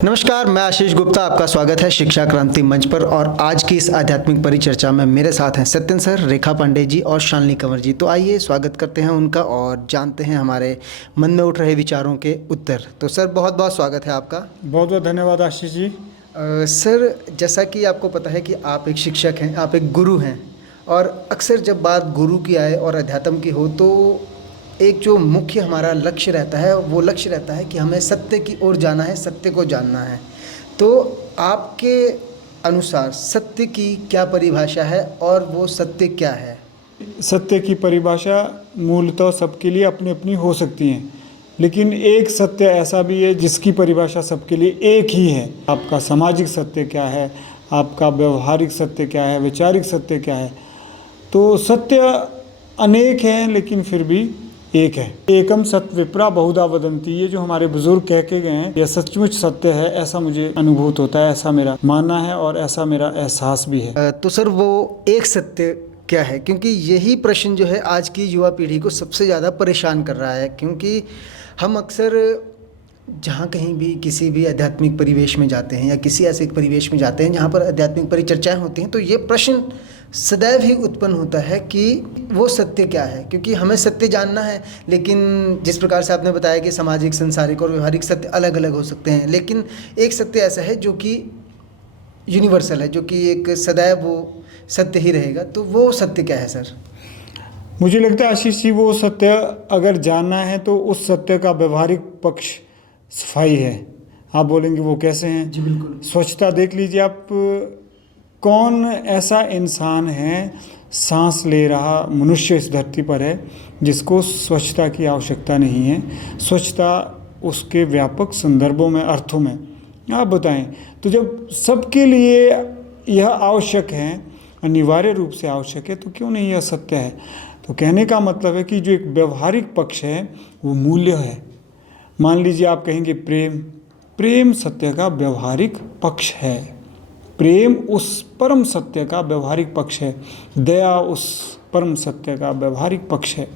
नमस्कार, मैं आशीष गुप्ता। आपका स्वागत है शिक्षा क्रांति मंच पर। और आज की इस आध्यात्मिक परिचर्चा में मेरे साथ हैं सत्यन सर, रेखा पांडे जी और शालिनी कंवर जी। तो आइए स्वागत करते हैं उनका और जानते हैं हमारे मन में उठ रहे विचारों के उत्तर। तो सर, बहुत बहुत स्वागत है आपका। बहुत बहुत धन्यवाद आशीष जी। सर, जैसा कि आपको पता है कि आप एक शिक्षक हैं, आप एक गुरु हैं, और अक्सर जब बात गुरु की आए और अध्यात्म की हो तो एक जो मुख्य हमारा लक्ष्य रहता है वो लक्ष्य रहता है कि हमें सत्य की ओर जाना है, सत्य को जानना है। तो आपके अनुसार सत्य की क्या परिभाषा है और वो सत्य क्या है? सत्य की परिभाषा मूलतः सबके लिए अपनी अपनी हो सकती है, लेकिन एक सत्य ऐसा भी है जिसकी परिभाषा सबके लिए एक ही है। आपका सामाजिक सत्य क्या है, आपका व्यवहारिक सत्य क्या है, वैचारिक सत्य क्या है। तो सत्य अनेक हैं लेकिन फिर भी एक है। एकम सत्य विप्रा बहुधा वदंती, ये जो हमारे बुजुर्ग कह के गए हैं, यह सचमुच सत्य है, ऐसा मुझे अनुभूत होता है, ऐसा मेरा मानना है और ऐसा मेरा एहसास भी है। तो सर, वो एक सत्य क्या है? क्योंकि यही प्रश्न जो है आज की युवा पीढ़ी को सबसे ज़्यादा परेशान कर रहा है। क्योंकि हम अक्सर जहाँ कहीं भी किसी भी आध्यात्मिक परिवेश में जाते हैं या किसी ऐसे एक परिवेश में जाते हैं जहाँ पर आध्यात्मिक परिचर्चाएं होती हैं, तो ये प्रश्न सदैव ही उत्पन्न होता है कि वो सत्य क्या है। क्योंकि हमें सत्य जानना है, लेकिन जिस प्रकार से आपने बताया कि सामाजिक, सांसारिक और व्यवहारिक सत्य अलग अलग हो सकते हैं, लेकिन एक सत्य ऐसा है जो कि यूनिवर्सल है, जो कि एक सदैव वो सत्य ही रहेगा। तो वो सत्य क्या है सर? मुझे लगता है आशीष जी, वो सत्य अगर जानना है तो उस सत्य का व्यवहारिक पक्ष सफाई है। आप बोलेंगे वो कैसे हैं? जी बिल्कुल। स्वच्छता देख लीजिए आप। कौन ऐसा इंसान है, सांस ले रहा मनुष्य इस धरती पर है जिसको स्वच्छता की आवश्यकता नहीं है? स्वच्छता उसके व्यापक संदर्भों में, अर्थों में आप बताएं। तो जब सबके लिए यह आवश्यक है, अनिवार्य रूप से आवश्यक है, तो क्यों नहीं यह सत्य है? तो कहने का मतलब है कि जो एक व्यवहारिक पक्ष है वो मूल्य है। मान लीजिए आप कहेंगे प्रेम सत्य का व्यवहारिक पक्ष है। प्रेम उस परम सत्य का व्यवहारिक पक्ष है। दया उस परम सत्य का व्यवहारिक पक्ष है।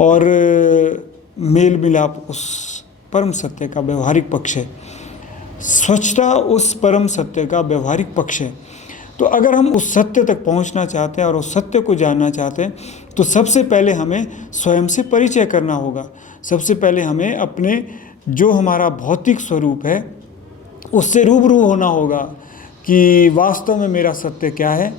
और मेल मिलाप उस परम सत्य का व्यवहारिक पक्ष है। स्वच्छता उस परम सत्य का व्यवहारिक पक्ष है। तो अगर हम उस सत्य तक पहुंचना चाहते हैं और उस सत्य को जानना चाहते हैं, तो सबसे पहले हमें स्वयं से परिचय करना होगा। सबसे पहले हमें अपने जो हमारा भौतिक स्वरूप है उससे रूबरू होना होगा कि वास्तव में मेरा सत्य क्या है,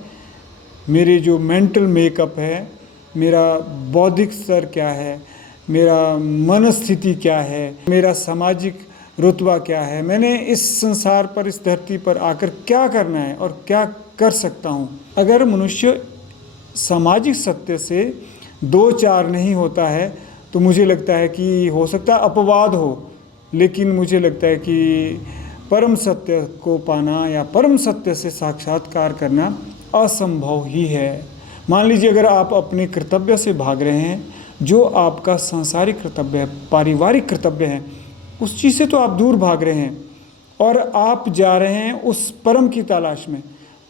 मेरे जो मेंटल मेकअप है, मेरा बौद्धिक स्तर क्या है, मेरा मन स्थिति क्या है, मेरा सामाजिक रुतबा क्या है, मैंने इस संसार पर, इस धरती पर आकर क्या करना है और क्या कर सकता हूँ। अगर मनुष्य सामाजिक सत्य से दो चार नहीं होता है तो मुझे लगता है कि हो सकता है अपवाद हो, लेकिन मुझे लगता है कि परम सत्य को पाना या परम सत्य से साक्षात्कार करना असंभव ही है। मान लीजिए अगर आप अपने कर्तव्य से भाग रहे हैं, जो आपका सांसारिक कर्तव्य है, पारिवारिक कर्तव्य है, उस चीज़ से तो आप दूर भाग रहे हैं और आप जा रहे हैं उस परम की तलाश में।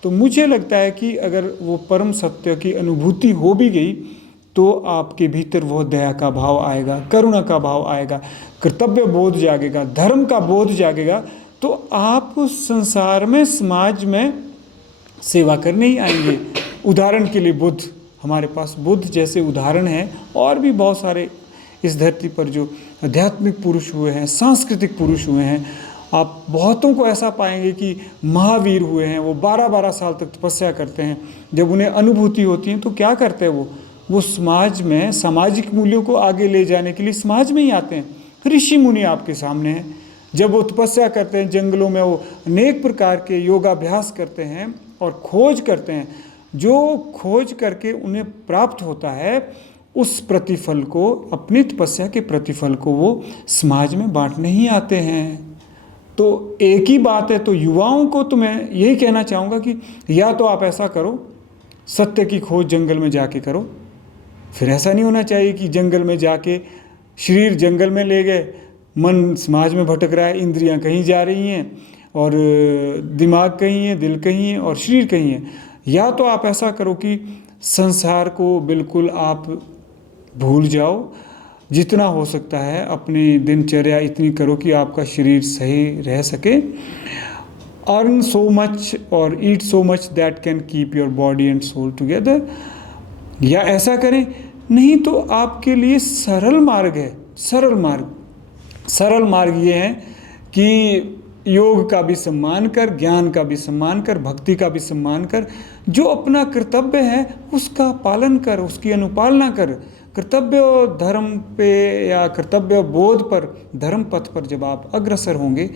तो मुझे लगता है कि अगर वो परम सत्य की अनुभूति हो भी गई तो आपके भीतर वो दया का भाव आएगा, करुणा का भाव आएगा, कर्तव्य बोध जागेगा, धर्म का बोध जागेगा। तो आप संसार में, समाज में सेवा करने ही आएंगे। उदाहरण के लिए बुद्ध, हमारे पास बुद्ध जैसे उदाहरण हैं और भी बहुत सारे इस धरती पर जो आध्यात्मिक पुरुष हुए हैं, सांस्कृतिक पुरुष हुए हैं। आप बहुतों को ऐसा पाएंगे कि महावीर हुए हैं, वो 12-12 साल तक तपस्या करते हैं। जब उन्हें अनुभूति होती है तो क्या करते हैं वो समाज में, सामाजिक मूल्यों को आगे ले जाने के लिए समाज में ही आते हैं। ऋषि मुनि आपके सामने हैं। जब वो तपस्या करते हैं जंगलों में, वो अनेक प्रकार के योगाभ्यास करते हैं और खोज करते हैं। जो खोज करके उन्हें प्राप्त होता है, उस प्रतिफल को, अपनी तपस्या के प्रतिफल को वो समाज में बांटने ही आते हैं। तो एक ही बात है। तो युवाओं को तो मैं यही कहना चाहूँगा कि या तो आप ऐसा करो, सत्य की खोज जंगल में जाके करो। फिर ऐसा नहीं होना चाहिए कि जंगल में जाके शरीर जंगल में ले गए, मन समाज में भटक रहा है, इंद्रियां कहीं जा रही हैं और दिमाग कहीं है, दिल कहीं है और शरीर कहीं है। या तो आप ऐसा करो कि संसार को बिल्कुल आप भूल जाओ, जितना हो सकता है अपनी दिनचर्या इतनी करो कि आपका शरीर सही रह सके। अर्न सो मच और eat so much that can keep your body and soul together, या ऐसा करें। नहीं तो आपके लिए सरल मार्ग है, सरल मार्ग ये है कि योग का भी सम्मान कर, ज्ञान का भी सम्मान कर, भक्ति का भी सम्मान कर। जो अपना कर्तव्य है उसका पालन कर, उसकी अनुपालना कर। कर्तव्य धर्म पे या कर्तव्य बोध पर, धर्म पथ पर जब आप अग्रसर होंगे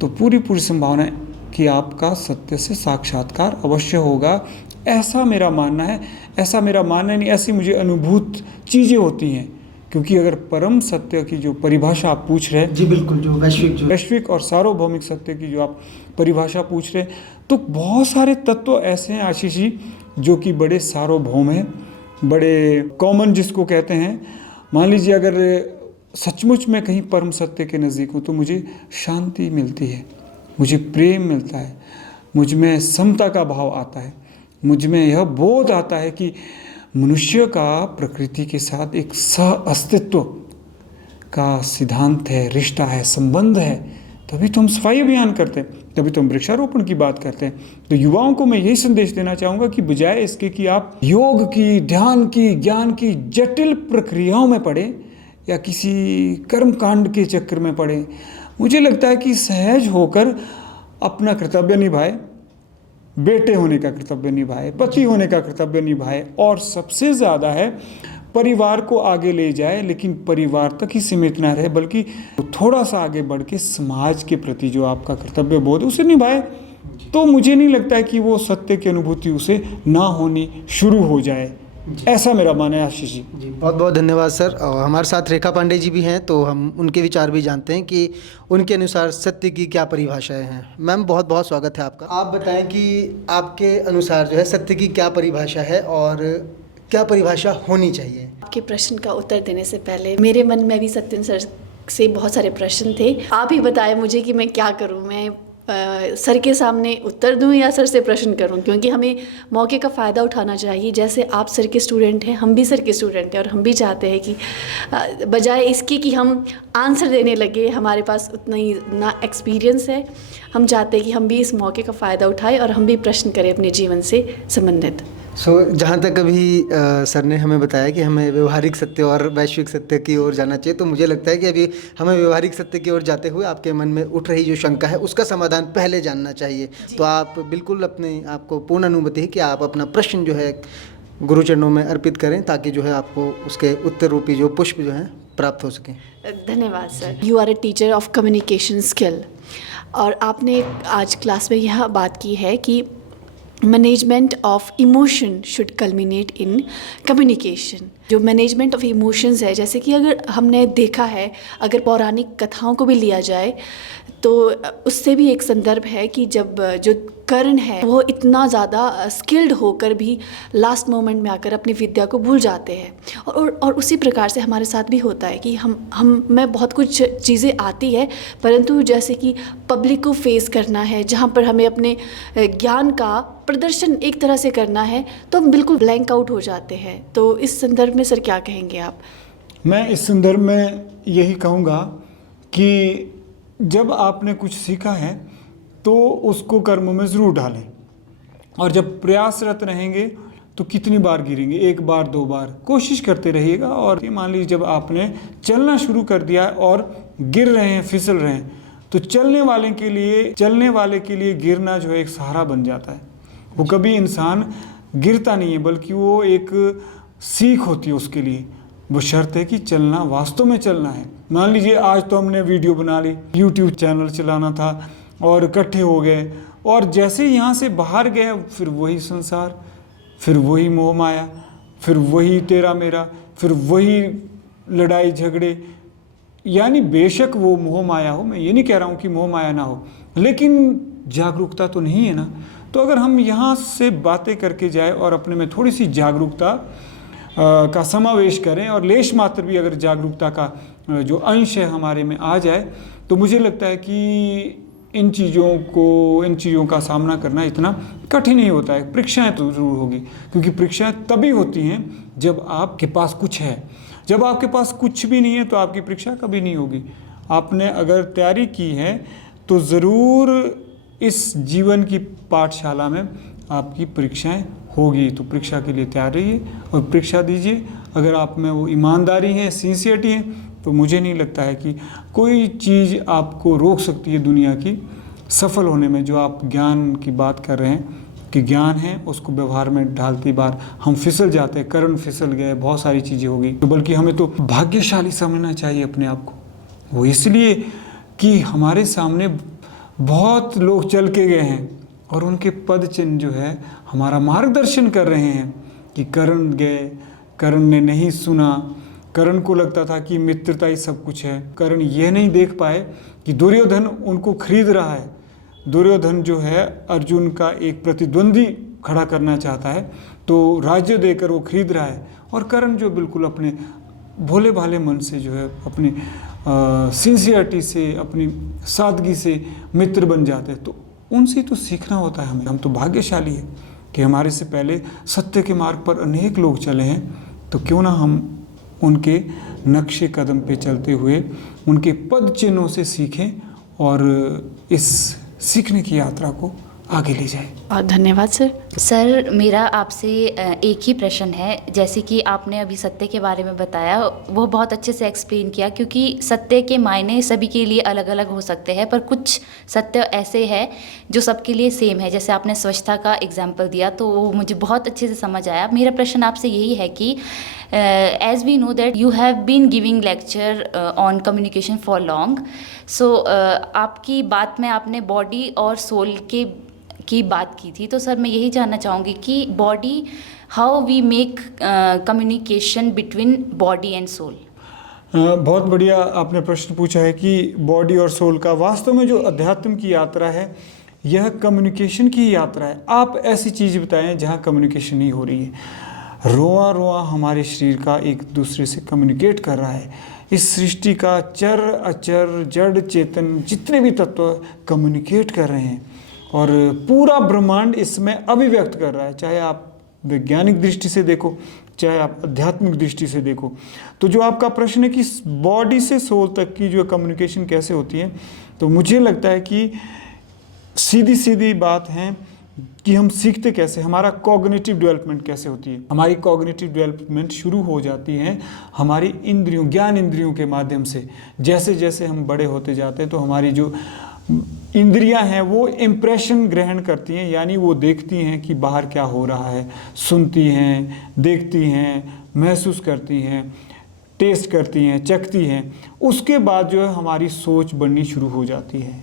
तो पूरी संभावना है कि आपका सत्य से साक्षात्कार अवश्य होगा। ऐसा मेरा मानना है, ऐसा मेरा मानना नहीं, ऐसी मुझे अनुभूत चीज़ें होती हैं। क्योंकि अगर परम सत्य की जो परिभाषा आप पूछ रहे हैं, जी बिल्कुल, जो वैश्विक और सार्वभौमिक सत्य की जो आप परिभाषा पूछ रहे हैं, तो बहुत सारे तत्व ऐसे हैं आशीष जी जो कि बड़े सार्वभौम हैं, बड़े कॉमन जिसको कहते हैं। मान लीजिए अगर सचमुच में कहीं परम सत्य के नज़दीक हूँ तो मुझे शांति मिलती है, मुझे प्रेम मिलता है, मुझ में समता का भाव आता है, मुझ में यह बोध आता है कि मनुष्य का प्रकृति के साथ एक सह अस्तित्व का सिद्धांत है, रिश्ता है, संबंध है। तभी तो हम सफाई अभियान करते हैं, तभी तो हम वृक्षारोपण की बात करते हैं। तो युवाओं को मैं यही संदेश देना चाहूँगा कि बजाय इसके कि आप योग की, ध्यान की, ज्ञान की जटिल प्रक्रियाओं में पड़े या किसी कर्म कांड के चक्कर में पड़े, मुझे लगता है कि सहज होकर अपना कर्तव्य निभाए, बेटे होने का कर्तव्य निभाए, पति होने का कर्तव्य निभाए, और सबसे ज़्यादा है परिवार को आगे ले जाए। लेकिन परिवार तक ही सीमित ना रहे, बल्कि थोड़ा सा आगे बढ़ के समाज के प्रति जो आपका कर्तव्य बोध है उसे निभाए। तो मुझे नहीं लगता है कि वो सत्य की अनुभूति उसे ना होनी शुरू हो जाए। ऐसा मेरा मानना है आशीष जी। जी बहुत बहुत धन्यवाद सर। और हमारे साथ रेखा पांडे जी भी हैं, तो हम उनके विचार भी जानते हैं कि उनके अनुसार सत्य की क्या परिभाषाएं हैं। मैम बहुत बहुत स्वागत है आपका। आप बताएं कि आपके अनुसार जो है सत्य की क्या परिभाषा है और क्या परिभाषा होनी चाहिए। आपके प्रश्न का उत्तर देने से पहले मेरे मन में भी सत्येंद्र सर से बहुत सारे प्रश्न थे। आप ही बताएं मुझे कि मैं क्या करूं, मैं सर के सामने उत्तर दूं या सर से प्रश्न करूं, क्योंकि हमें मौके का फ़ायदा उठाना चाहिए। जैसे आप सर के स्टूडेंट हैं, हम भी सर के स्टूडेंट हैं, और हम भी चाहते हैं कि बजाय इसके कि हम आंसर देने लगे, हमारे पास उतना ही ना एक्सपीरियंस है, हम चाहते हैं कि हम भी इस मौके का फ़ायदा उठाएं और हम भी प्रश्न करें अपने जीवन से संबंधित। जहाँ तक अभी सर ने हमें बताया कि हमें व्यवहारिक सत्य और वैश्विक सत्य की ओर जाना चाहिए, तो मुझे लगता है कि अभी हमें व्यवहारिक सत्य की ओर जाते हुए आपके मन में उठ रही जो शंका है उसका समाधान पहले जानना चाहिए। तो आप बिल्कुल अपने आपको पूर्ण अनुमति है कि आप अपना प्रश्न जो है गुरुचरणों में अर्पित करें, ताकि जो है आपको उसके उत्तर रूपी जो पुष्प जो हैं प्राप्त हो सकें। धन्यवाद sir. You are a teacher of communication skill, और आपने आज क्लास में यह बात की है कि management of emotion should culminate in communication. जो मैनेजमेंट ऑफ इमोशंस है, जैसे कि अगर हमने देखा है, अगर पौराणिक कथाओं को भी लिया जाए तो उससे भी एक संदर्भ है कि जब जो कर्ण है वो इतना ज़्यादा स्किल्ड होकर भी लास्ट मोमेंट में आकर अपनी विद्या को भूल जाते हैं। और उसी प्रकार से हमारे साथ भी होता है कि हम में बहुत कुछ चीज़ें आती है, परंतु जैसे कि पब्लिक को फेस करना है, जहाँ पर हमें अपने ज्ञान का प्रदर्शन एक तरह से करना है, तो हम बिल्कुल ब्लैंक आउट हो जाते हैं। तो इस संदर्भ में सर क्या कहेंगे आप? मैं इस संदर्भ में यही कहूँगा कि जब आपने कुछ सीखा है तो उसको कर्म में ज़रूर डालें, और जब प्रयासरत रहेंगे तो कितनी बार गिरेंगे, एक बार दो बार, कोशिश करते रहिएगा। और मान लीजिए जब आपने चलना शुरू कर दिया और गिर रहे हैं, फिसल रहे हैं, तो चलने वाले के लिए गिरना जो है एक सहारा बन जाता है। वो कभी इंसान गिरता नहीं है, बल्कि वो एक सीख होती है उसके लिए। वो शर्त है कि चलना, वास्तव में चलना है। मान लीजिए आज तो हमने वीडियो बना ली, यूट्यूब चैनल चलाना था और इकट्ठे हो गए, और जैसे यहाँ से बाहर गए फिर वही संसार, फिर वही मोह माया, फिर वही तेरा मेरा, फिर वही लड़ाई झगड़े। यानी बेशक वो मोह माया हो, मैं ये नहीं कह रहा हूँ कि मोह माया ना हो, लेकिन जागरूकता तो नहीं है ना। तो अगर हम यहाँ से बातें करके जाए और अपने में थोड़ी सी जागरूकता का समावेश करें, और लेश मात्र भी अगर जागरूकता का जो अंश है हमारे में आ जाए, तो मुझे लगता है कि इन चीज़ों का सामना करना इतना कठिन नहीं होता है। परीक्षाएं तो ज़रूर होगी, क्योंकि परीक्षाएं तभी होती हैं जब आपके पास कुछ है, जब आपके पास कुछ भी नहीं है तो आपकी परीक्षा कभी नहीं होगी। आपने अगर तैयारी की है तो ज़रूर इस जीवन की पाठशाला में आपकी परीक्षाएं होगी। तो परीक्षा के लिए तैयार रहिए और परीक्षा दीजिए। अगर आप में वो ईमानदारी है, सिंसियरिटी है, तो मुझे नहीं लगता है कि कोई चीज़ आपको रोक सकती है दुनिया की सफल होने में। जो आप ज्ञान की बात कर रहे हैं कि ज्ञान है, उसको व्यवहार में ढालती बार हम फिसल जाते हैं, करण फिसल गए, बहुत सारी चीज़ें हो गई। तो बल्कि हमें तो भाग्यशाली समझना चाहिए अपने आप को। वो इसलिए कि हमारे सामने बहुत लोग चल के गए हैं और उनके पद चिन्ह जो है हमारा मार्गदर्शन कर रहे हैं कि कर्ण गए, कर्ण ने नहीं सुना, कर्ण को लगता था कि मित्रता ही सब कुछ है। कर्ण यह नहीं देख पाए कि दुर्योधन उनको खरीद रहा है। दुर्योधन जो है अर्जुन का एक प्रतिद्वंदी खड़ा करना चाहता है, तो राज्य देकर वो खरीद रहा है। और कर्ण जो बिल्कुल अपने भोले भाले मन से जो है अपनी सिंसियरिटी से, अपनी सादगी से मित्र बन जाते हैं। तो उनसे तो सीखना होता है हमें। हम तो भाग्यशाली हैं कि हमारे से पहले सत्य के मार्ग पर अनेक लोग चले हैं। तो क्यों ना हम उनके नक्शे कदम पे चलते हुए उनके पद चिन्हों से सीखें और इस सीखने की यात्रा को आगे ले जाए। धन्यवाद सर। सर, मेरा आपसे एक ही प्रश्न है। जैसे कि आपने अभी सत्य के बारे में बताया, वो बहुत अच्छे से एक्सप्लेन किया, क्योंकि सत्य के मायने सभी के लिए अलग अलग हो सकते हैं, पर कुछ सत्य ऐसे हैं जो सबके लिए सेम है। जैसे आपने स्वच्छता का एग्जाम्पल दिया, तो वो मुझे बहुत अच्छे से समझ आया। मेरा प्रश्न आपसे यही है कि as we know that you have been giving lecture on communication for long, so आपकी बात में आपने बॉडी और सोल की बात की थी। तो सर, मैं यही जानना चाहूँगी कि body, how we make communication between body and soul. बहुत बढ़िया आपने प्रश्न पूछा है कि बॉडी और सोल का। वास्तव में जो अध्यात्म की यात्रा है यह कम्युनिकेशन की यात्रा है। आप ऐसी चीज़ बताएं जहाँ कम्युनिकेशन नहीं हो रही है। रोआ रोआ हमारे शरीर का एक दूसरे से कम्युनिकेट कर रहा है। इस सृष्टि का चर अचर जड़ चेतन जितने भी तत्व कम्युनिकेट कर रहे हैं और पूरा ब्रह्मांड इसमें अभिव्यक्त कर रहा है। चाहे आप वैज्ञानिक दृष्टि से देखो, चाहे आप आध्यात्मिक दृष्टि से देखो। तो जो आपका प्रश्न है कि बॉडी से सोल तक की जो कम्युनिकेशन कैसे होती है, तो मुझे लगता है कि सीधी सीधी बात है कि हम सीखते कैसे, हमारा कॉग्निटिव डेवलपमेंट कैसे होती है। हमारी कॉग्निटिव डेवलपमेंट शुरू हो जाती है हमारी इंद्रियों, ज्ञान इंद्रियों के माध्यम से। जैसे जैसे हम बड़े होते जाते हैं तो हमारी जो इंद्रियां हैं वो इम्प्रेशन ग्रहण करती हैं, यानी वो देखती हैं कि बाहर क्या हो रहा है, सुनती हैं, देखती हैं, महसूस करती हैं, टेस्ट करती हैं, चखती हैं। उसके बाद जो है हमारी सोच बननी शुरू हो जाती है।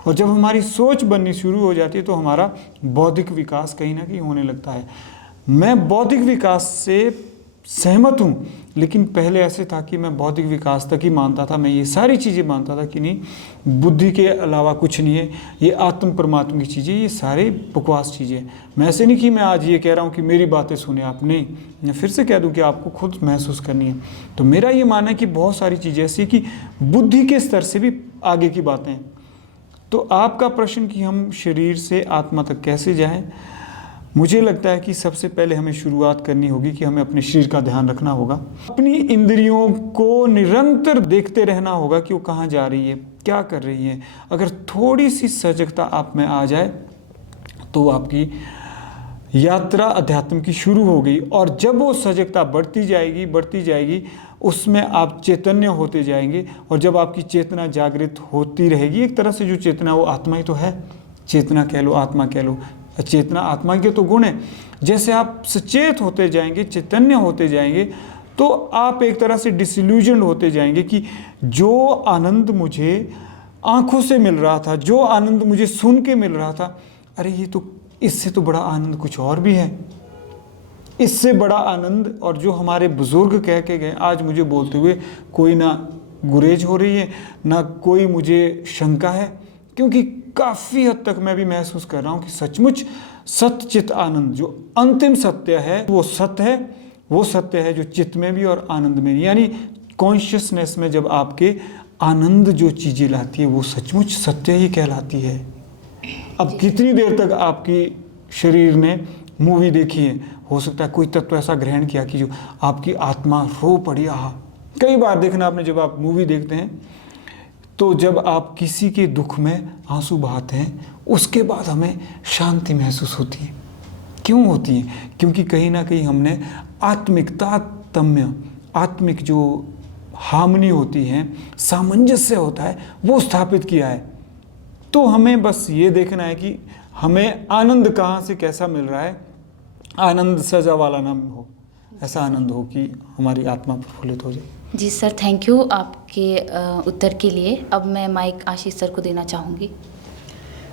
और जब हमारी सोच बननी शुरू हो जाती है तो हमारा बौद्धिक विकास कहीं ना कहीं होने लगता है। मैं बौद्धिक विकास से सहमत हूँ, लेकिन पहले ऐसे था कि मैं बौद्धिक विकास तक ही मानता था। मैं ये सारी चीज़ें मानता था कि नहीं, बुद्धि के अलावा कुछ नहीं है, ये आत्म परमात्मा की चीज़ें, ये सारे बकवास चीज़ें। मैं ऐसे नहीं कि मैं आज ये कह रहा हूँ कि मेरी बातें सुने आप, नहीं, मैं फिर से कह दूँ कि आपको खुद महसूस करनी है। तो मेरा ये मानना है कि बहुत सारी चीज़ें ऐसी कि बुद्धि के स्तर से भी आगे की बातें हैं। तो आपका प्रश्न कि हम शरीर से आत्मा तक कैसे जाएं, मुझे लगता है कि सबसे पहले हमें शुरुआत करनी होगी कि हमें अपने शरीर का ध्यान रखना होगा। अपनी इंद्रियों को निरंतर देखते रहना होगा कि वो कहाँ जा रही है, क्या कर रही है। अगर थोड़ी सी सजगता आप में आ जाए तो आपकी यात्रा अध्यात्म की शुरू हो गई। और जब वो सजगता बढ़ती जाएगी, उसमें आप चैतन्य होते जाएंगे। और जब आपकी चेतना जागृत होती रहेगी, एक तरह से जो चेतना वो आत्मा ही तो है, चेतना कह लो, आत्मा कह लो, चेतना आत्मा के तो गुण है। जैसे आप सचेत होते जाएंगे, चैतन्य होते जाएंगे, तो आप एक तरह से डिसइल्यूजन होते जाएंगे कि जो आनंद मुझे आंखों से मिल रहा था, जो आनंद मुझे सुन के मिल रहा था, अरे ये तो इससे तो बड़ा आनंद कुछ और भी है, इससे बड़ा आनंद। और जो हमारे बुजुर्ग कह के गए, आज मुझे बोलते हुए कोई ना गुरेज हो रही है, ना कोई मुझे शंका है, क्योंकि काफ़ी हद तक मैं भी महसूस कर रहा हूँ कि सचमुच सत्यचित आनंद जो अंतिम सत्य है, वो सत्य है जो चित्त में भी और आनंद में भी, यानी कॉन्शियसनेस में जब आपके आनंद जो चीज़ें लाती है वो सचमुच सत्य ही कहलाती है। अब कितनी देर तक आपकी शरीर ने मूवी देखी है, हो सकता है कोई तत्व ऐसा ग्रहण किया कि जो आपकी आत्मा रो पड़ी। आहा, कई बार देखना आपने, जब आप मूवी देखते हैं तो जब आप किसी के दुख में आंसू बहाते हैं, उसके बाद हमें शांति महसूस होती है। क्यों होती है? क्योंकि कहीं ना कहीं हमने आत्मिक तारतम्य, आत्मिक जो हार्मनी होती है, सामंजस्य होता है, वो स्थापित किया है। तो हमें बस ये देखना है कि हमें आनंद कहाँ से कैसा मिल रहा है। आनंद सजा वाला ना हो, ऐसा आनंद हो कि हमारी आत्मा प्रफुल्लित हो जाए। जी सर, थैंक यू आपके उत्तर के लिए। अब मैं माइक आशीष सर को देना चाहूँगी।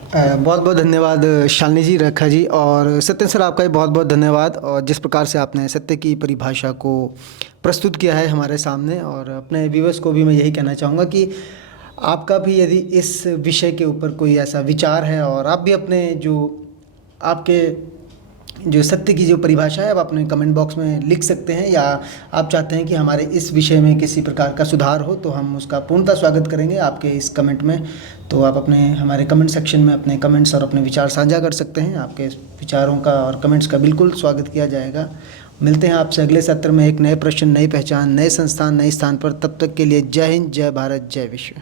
बहुत बहुत धन्यवाद शालिनी जी, रेखा जी, और सत्यन सर आपका भी बहुत बहुत धन्यवाद। और जिस प्रकार से आपने सत्य की परिभाषा को प्रस्तुत किया है हमारे सामने, और अपने व्यूअर्स को भी मैं यही कहना चाहूँगा कि आपका भी यदि इस विषय के ऊपर कोई ऐसा विचार है और आप भी अपने जो आपके जो सत्य की जो परिभाषा है आप अपने कमेंट बॉक्स में लिख सकते हैं, या आप चाहते हैं कि हमारे इस विषय में किसी प्रकार का सुधार हो तो हम उसका पूर्णतः स्वागत करेंगे आपके इस कमेंट में। तो आप अपने हमारे कमेंट सेक्शन में अपने कमेंट्स और अपने विचार साझा कर सकते हैं। आपके विचारों का और कमेंट्स का बिल्कुल स्वागत किया जाएगा। मिलते हैं आपसे अगले सत्र में एक नए प्रश्न, नई पहचान, नए संस्थान, नए स्थान पर। तब तक के लिए जय हिंद, जय भारत, जय विश्व।